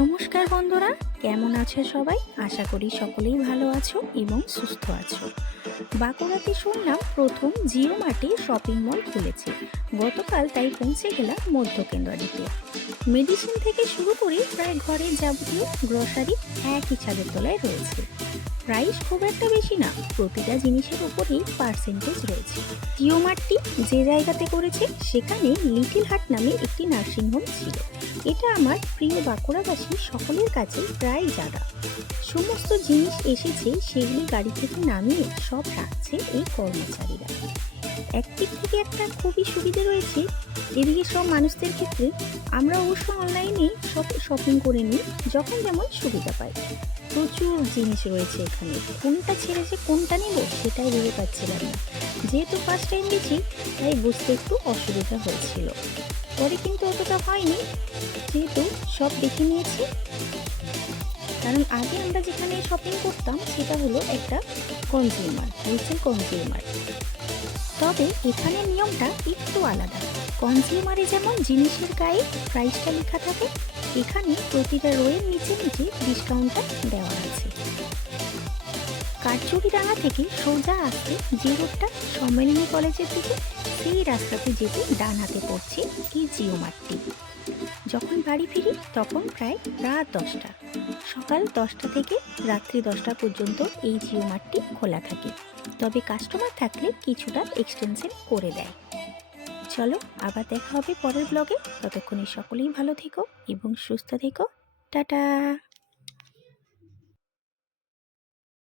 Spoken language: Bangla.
নমস্কার বন্ধুরা, কেমন আছো সবাই? আশা করি সকলেই ভালো আছো এবং সুস্থ আছো। বাঁকুড়াতে শুনলাম প্রথম জিও মার্টে শপিং মল খুলেছে। গতকাল তাই পৌঁছে গেলাম মধ্যকেন্দ্রারিতে। মেডিসিন থেকে শুরু করে প্রায় ঘরের যাবতীয় গ্রসারি একই ছাদের তলায় রয়েছে। প্রাইস খুব একটা বেশি না, প্রতিটা জিনিসের উপরেই পার্সেন্টেজ রয়েছে। জিও মার্টটি যে জায়গাতে করেছে সেখানে লিটিল হার্ট নামে একটি নার্সিংহোম ছিল। এটা আমার প্রিয় বাঁকুড়াবাসী সকলের কাছে প্রায় জানা। সমস্ত জিনিস এসেছে, সেগুলি গাড়ি থেকে নামিয়ে সব রাখছে এই কর্মচারীরা। একদিক থেকে একটা খুবই সুবিধা রয়েছে, এদিকে সব মানুষদের ক্ষেত্রে আমরা অবশ্য অনলাইনে শপিং করে নিই যখন যেমন সুবিধা পাই। প্রচুর জিনিস রয়েছে এখানে, কোনটা ছেড়ে যে কোনটা নেব সেটাই ভেবে পাচ্ছিলাম না। যেহেতু ফার্স্ট টাইম গেছি তাই বুঝতে একটু অসুবিধা হয়েছিল, পরে কিন্তু অতটা হয়নি যেহেতু সব দেখে নিয়েছি। কারণ আগে আমরা যেখানে শপিং করতাম সেটা হলো একটা কনজিউমার, হোলসেল কনজিউমার। তবে এখানে নিয়মটা একটু আলাদা। কনজিউমারে যেমন জিনিসের গায়ে প্রাইসটা লেখা থাকে, এখানে প্রতিটা রোয়ের নিচে নিচে ডিসকাউন্টটা দেওয়া আছে। কাঠচুরিডাঙ্গা থেকে সোজা আসতে যে রোডটা সম্মেলনী কলেজের দিকে, সেই রাস্তাতে যেতে ডান হাতে পড়ছে এই জিও মার্টটি। যখন বাড়ি ফিরি তখন প্রায় রাত 10টা। সকাল 10টা থেকে রাত্রি 10টা পর্যন্ত এই জিও মার্টটি খোলা থাকে, তবে কাস্টমার থাকলে কিছুটা এক্সটেনশন করে দেয়। চলো আবার দেখা হবে পরের ব্লগে। ততক্ষণে সকলেই ভালো থেকো এবং সুস্থ থেকো। টাটা।